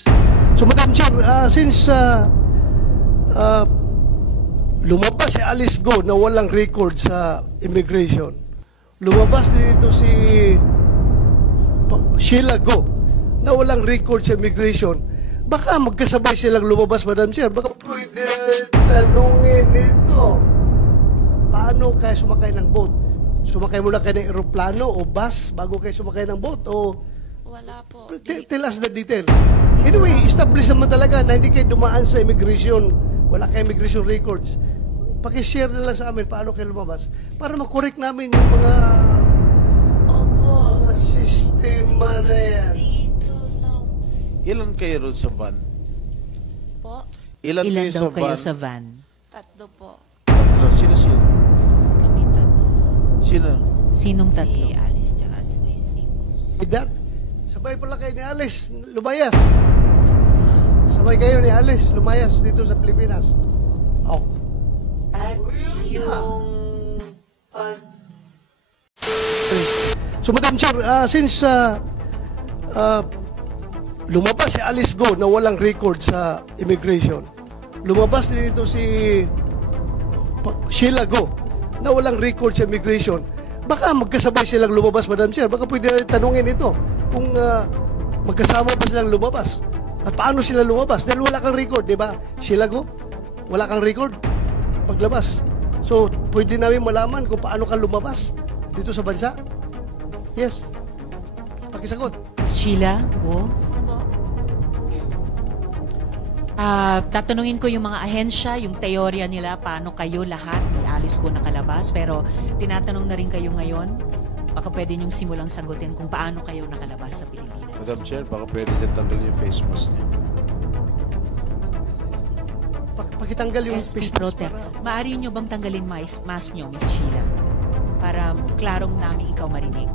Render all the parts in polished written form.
So, Madam Chair, since lumabas si Alice Go na walang record sa immigration, lumabas dito si Sheila Go na walang record sa immigration, baka magkasabay silang lumabas, Madam Chair. Baka pwede tanungin ito, paano kayo sumakay ng boat? Sumakay muna kayo ng aeroplano o bus bago kayo sumakay ng boat? O wala po. Tell us the detail. Anyway, establish naman talaga na hindi kayo dumaan sa immigration. Wala kayo immigration records. Pakishare na lang sa amin paano kayo lumabas para makorek namin yung mga Opo. sistema na yan. Dito lang Ilan kayo ron sa van? po. Ilan kayo daw sa kayo van? sa van? Tatlo po. Tatlo. Sino? Kami tatlo. Sino? Sinong Si tatlo? Alice tsaka si Wesley po. That, sabay pala kayo ni Alice, lumayas. Sabay kayo ni Alice, lumayas dito sa Pilipinas. Oh. At yung So, Madam Chair, since lumabas si Alice Go na walang record sa immigration, lumabas dito si Sheila Go na walang record sa immigration, baka magkasabay silang lumabas, Madam Chair. Baka pwede natin tanungin ito kung magkasama ba silang lumabas at paano sila lumabas dahil wala kang record, di ba? Sheila Go, wala kang record paglabas. So, pwede namin malaman kung paano ka lumabas dito sa bansa. Yes. Pakisagot. Sheila, go. po. Tatanungin ko yung mga ahensya, yung teorya nila, paano kayo lahat ni Alice Go nakalabas. Pero tinatanong na rin kayo ngayon, baka pwede niyong simulang sagutin kung paano kayo nakalabas sa Pilipinas. Madam Chair, baka pwede niya tanggalin yung face mask niya. Pakitanggal yung SP face Pro mask Tem. para- Maaari niyo bang tanggalin mask niyo, Miss Sheila? Para klarong namin ikaw marinig.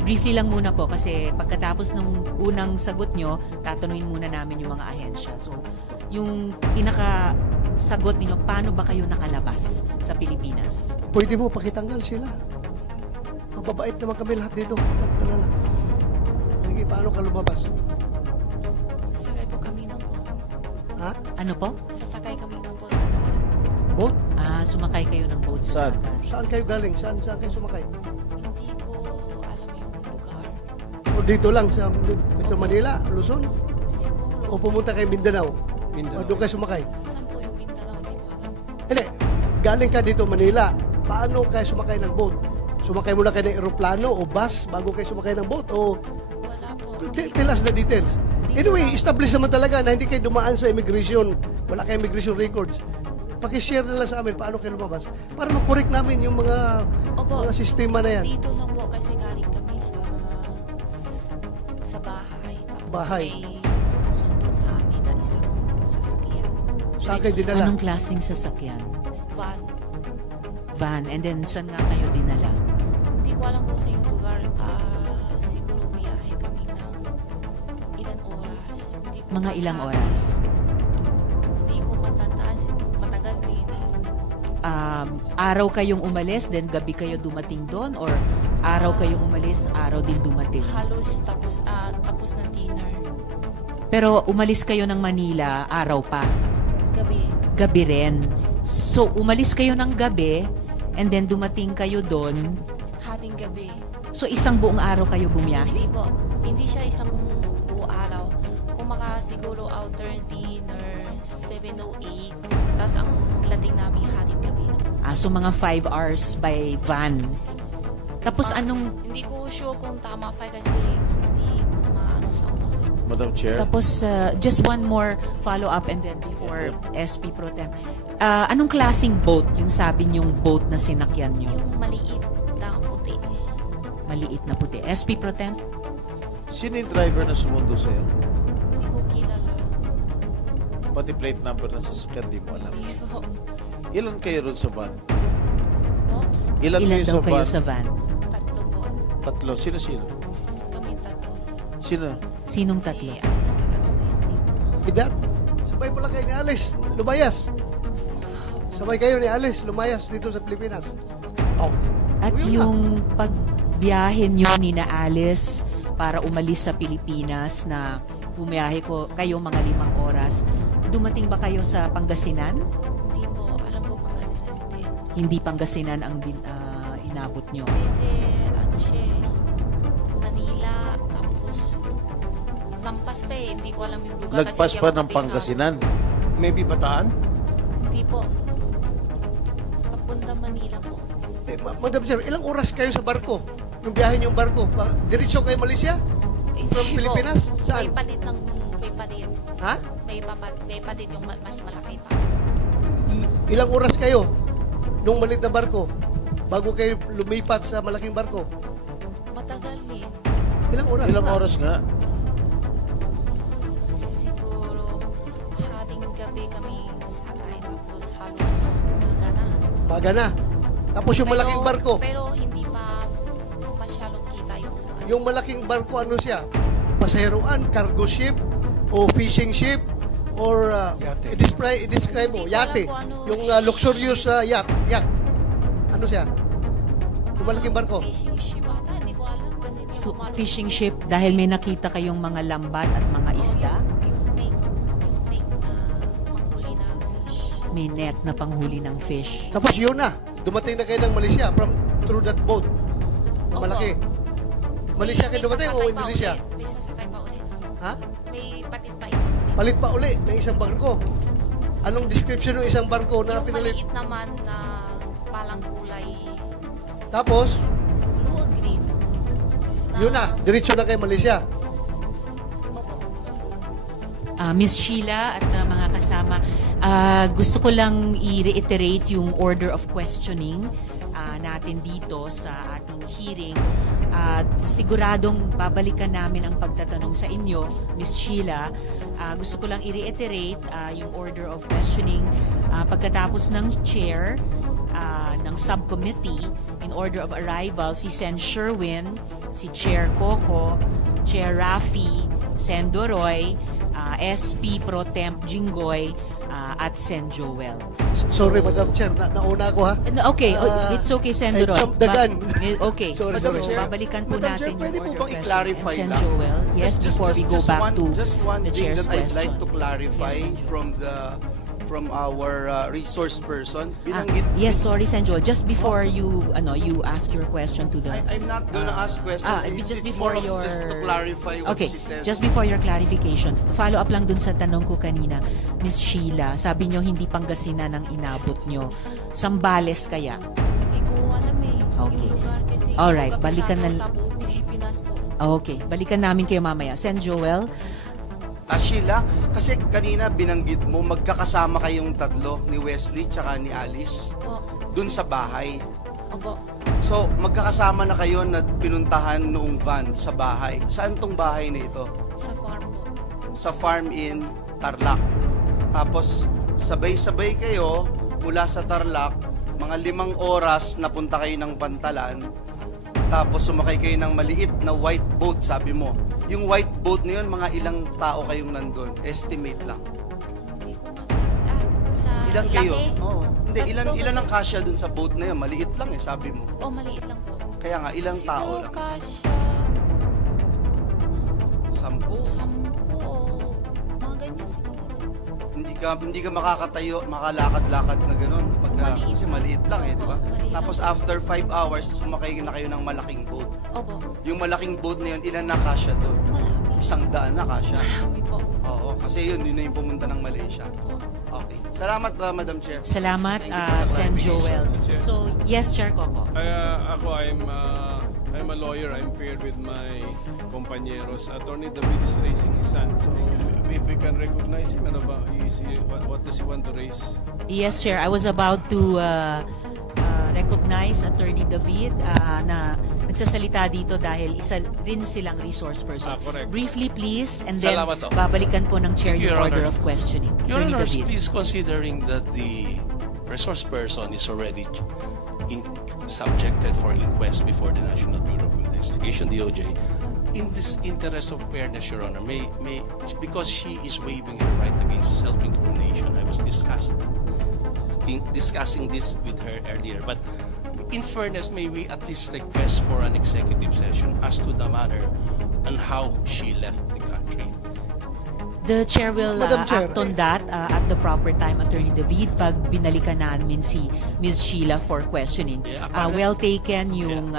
Briefly lang muna po kasi pagkatapos ng unang sagot nyo, tatanungin muna namin yung mga ahensya. So, yung pinaka sagot ninyo, paano ba kayo nakalabas sa Pilipinas? Pwede mo pakitanggal sila. Mababait naman kami lahat dito. Kalala. Sige, paano ka lumabas? Sasakay po kami ng po. Ha? Ano po? Sasakay kami ng po sa dagat. Boat? Sumakay kayo ng boat sa Saan? dagat. Saan kayo galing? Saan kayo sumakay? Hindi ko alam yung lugar. O dito lang sa Metro Manila, Luzon? Siguro. O pumunta kayo Mindanao? Mindanao. O doon kayo sumakay? Saan po yung Mindanao? Hindi ko alam. Hindi. Galing ka dito Manila. Paano kayo sumakay ng boat? Sumakay muna kayo ng aeroplano o bus bago kayo sumakay ng boat? O Wala po. tell us the details. Anyway, establish naman talaga na hindi kayo dumaan sa immigration. Wala kayo immigration records. Pakishare na lang sa amin paano kayo lumabas para makorek namin yung mga Opo. sistema na yan. Dito lang po kasi galing kami sa bahay. Tapos Bahay. may sundo sa amin na isang sasakyan. Saan kayo dinala? Anong klaseng sasakyan? Van. Van. And then, saan nga kayo dinala? Hindi ko alam kung sa yung lugar. Siguro biyahe kami ng ilang oras. Hindi ko Mga ilang masabi. oras? Hindi ko matandaan. Matagal din. Araw kayong umalis, then gabi kayo dumating doon? Or araw kayong umalis, araw din dumating? Halos tapos ng dinner. Pero umalis kayo ng Manila, araw pa. Gabi. Gabi rin. So, umalis kayo ng gabi, and then dumating kayo doon. Hating gabi. So, isang buong araw kayo bumiyahe? Hindi po. Hindi siya isang buong araw. Kung siguro outer dinner, 7:08. Tapos ang lating namin yung hating gabi na po. So mga 5 hours by van. Tapos anong... Hindi ko sure kung tama pa kasi hindi ko maano sa oras. Madam Chair, Tapos, just one more follow-up and then before SP Pro Tem. Anong klaseng boat yung sabi niyong boat na sinakyan niyo? Yung maliit lang puti. Maliit na puti. SP Pro Tem? sino yung driver na sumundo sa'yo? Hindi ko kilala. Pati plate number na sasakyan, di mo alam. Hindi po. Ilan kayo ron sa van? Po? Ilan Ilan kayo daw sa kayo van? sa van? Tatlo po. Tatlo. Sino? Kami tatlo. Sino? Sinong tatlo? Si Alice tsaka si Wesley. That, sabay pala kayo ni Alice, lumayas. Sabay kayo ni Alice, lumayas dito sa Pilipinas. Oh. At Yun yung pagbiyahe nyo ni na Alice para umalis sa Pilipinas na bumiyahe kayo mga 5 oras, dumating ba kayo sa Pangasinan? Hindi po, alam ko Pangasinan hindi. Hindi Pangasinan ang inabot nyo. Kasi ano siya, Manila, tapos lampas pa eh. Hindi ko alam yung lugar. Lagpas kasi pa hindi ako ng kabisado. Pangasinan. Maybe Bataan? Hindi po. Papunta Manila po. Madam Chair, ilang oras kayo sa barko? Yung biyahe niyong barko? Diretso kayo Malaysia? Hindi From po. Pilipinas? Saan? May palit. Ha? May palit yung mas malaki pa. Ilang oras kayo nung maliit na barko bago kayo lumipat sa malaking barko? Matagal eh. Ilang oras? Ilang ba? oras nga? Siguro, hating gabi kami sakay tapos halos umaga na. Maga na. Tapos yung malaking barko, Pero hindi pa masyadong kita yung yung malaking barko ano siya? Pasaheroan, cargo ship, o fishing ship, or Yate. i-describe mo, Hindi ko alam yate. kung ano. Yung luxurious yacht. Ano siya? Yung malaking barko. Fishing ship ata, hindi ko alam kasi hindi So, ko marunong. fishing ship, dahil may nakita kayong mga lambat at mga isda, Yung net na panghuli na fish. may net na panghuli ng fish. Tapos yun na. Dumating na kayo ng Malaysia through that boat. Na Opo. malaki. Malaysia kayo May dumating o sasakay pa Indonesia? ulit. May sasakay pa ulit. Ha? May patit pa isang ulit. Palit pa uli ng isang barko. Anong description ng isang barko na Yung pinalit? maliit naman na palang kulay Tapos, blue or green. yun na. Diretso na kayo Malaysia. Opo. Miss Sheila at mga kasama, gusto ko lang i-reiterate yung order of questioning natin dito sa ating hearing. Siguradong babalikan namin ang pagtatanong sa inyo, Miss Sheila. Gusto ko lang i-reiterate yung order of questioning pagkatapos ng chair ng subcommittee in order of arrival, si Sen Sherwin, si Chair Coco, Chair Rafi, Sen Doroy, SP Pro Temp Jinggoy, at Sen Joel. Sorry, Madam Chair. Nauna ako ha. Okay, Ah, it's okay, Sen I Doroy. jumped the gun. Okay, Sorry, so sorry. babalikan po Madam natin Chair, yung pwede po order bang of i-clarify question. And lang? Sen Joel, yes, before we go back to just one the thing chair's that I'd question. like to clarify Yes, Sen Joel. from our resource person. Binanggit Yes, sorry, Sen Joel. Just before you ask your question to the... I'm not gonna ask questions. just It's before more of your... just to clarify what Okay, she said. just before your clarification, follow up lang dun sa tanong ko kanina, Miss Sheila, sabi nyo hindi Pangasinan ang inabot nyo. Sambales kaya? Hindi ko alam eh. Okay. Yung lugar kasi. Alright, yung balikan kabisado na- sa buong Pilipinas po. Okay, balikan namin kayo mamaya. Sen Joel, Sheila, kasi kanina binanggit mo magkakasama kayong tatlo ni Wesley tsaka ni Alice Opo. dun sa bahay. Opo. So, magkakasama na kayo na pinuntahan noong van sa bahay. Saan tong bahay na ito? Sa farm po. Sa farm in Tarlac. Tapos, sabay-sabay kayo mula sa Tarlac, mga 5 oras napunta kayo ng Pantalan. Tapos, sumakay kayo ng maliit na white boat, sabi mo. Yung white boat na yun, mga ilang tao kayong nandun? Estimate lang. Hindi ko masabi. Sa Ilan kayo? laki? Oo. Hindi, Tatlo ilan ang kasi- kasya dun sa boat na yun? Maliit lang eh, sabi mo. Oh, maliit lang po. Kaya nga, ilang tao Siguro lang? kasya 10. 10 o mga ganyan siguro. Hindi ka makakatayo, makalakad-lakad na gano'n. Maliit Kasi lang. maliit lang eh, di ba? Opo, maliit Tapos lang. after 5 hours, sumakay na kayo ng malaking boat. Opo. Yung malaking boat na yun, ilan na kasya doon? Marami. 100 na kasya. Marami po. Oo, kasi yun na yung pumunta ng Malaysia. Opo. Okay. Salamat, Madam Chair. salamat, Thank you for the Sen clarification. Joel. So, yes, Chair Coco. I'm a lawyer. I'm paired with my compañeros. Attorney David is raising his hand. So if we can recognize him, ano ba? What does he want to raise? Yes, Chair. I was about to recognize Attorney David na nagsasalita dito dahil isa rin silang resource person. Correct. Briefly, please, and then Salamat po. babalikan po ng Chair Thank you, yung Your order Honor. of questioning. Your Attorney Honors, David. please considering that the resource person is already subjected for inquest before the National Bureau of Investigation, DOJ, in this interest of fairness, Your Honor, because she is waiving her right against self-incrimination, I was discussing this with her earlier, but in fairness, may we at least request for an executive session as to the manner and how she left the country? The chair will Madam Chair, act on that at the proper time, Attorney David, pag binalikan namin si Ms. Sheila for questioning. Yeah, Well taken yung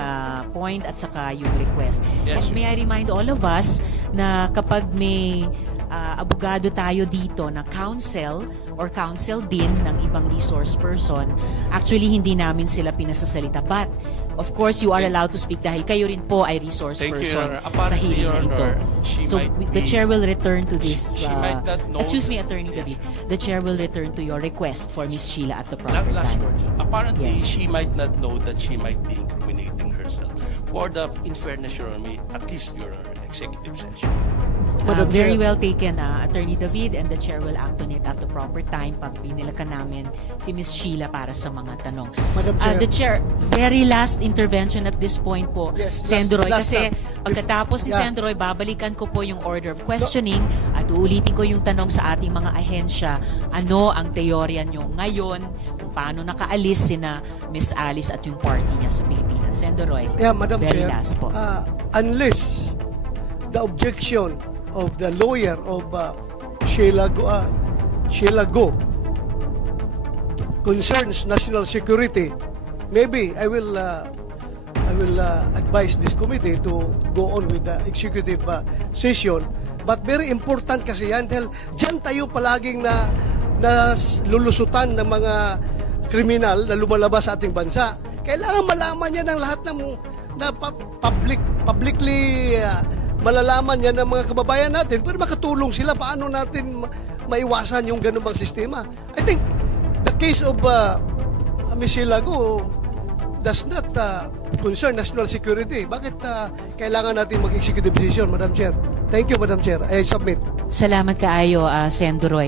point at saka yung request. Yes, And may I remind all of us na kapag may abogado tayo dito na counsel or counsel din ng ibang resource person, actually hindi namin sila pinasasalita. But, of course, you are allowed to speak dahil kayo rin po ay resource Thank you, person Your Honor. sa Apparently, hearing Your na ito. Honor, she So, might the be- chair will return to this. She might not know Excuse me, that- Attorney yes. David. The chair will return to your request for Ms. Sheila at the proper Last time. word. Apparently, Yes. she might not know that she might be incriminating herself. For the, in fairness, Your Honor, at least Your Honor, executive session. Madam Very Chair. well taken, Attorney David, and the chair will act on it at the proper time pag binilakan namin si Ms. Sheila para sa mga tanong. Madam Chair. The chair, very last intervention at this point po, Yes, Sendroy, last kasi time. pagkatapos ni Yeah. Sendroy, babalikan ko po yung order of questioning at uulitin ko yung tanong sa ating mga ahensya, ano ang teorya nyo ngayon, kung paano nakaalis sina Miss Alice at yung party niya sa Pilipinas. Sendroy, Yeah, Madam very Chair, last po. unless the objection of the lawyer of Sheila Go concerns national security, maybe I will advise this committee to go on with the executive session. But very important kasi yan dahil dyan tayo palaging na lulusutan ng mga kriminal na lumalabas sa ating bansa. Kailangan malaman niya ng lahat ng publicly malalaman niya ng mga kababayan natin para makatulong sila paano natin maiwasan yung ganun bang sistema. I think the case of Ms. Sheila Go does not concern national security. Bakit kailangan natin mag-executive decision, Madam Chair? Thank you, Madam Chair. I submit. Salamat kaayo, Sendroy.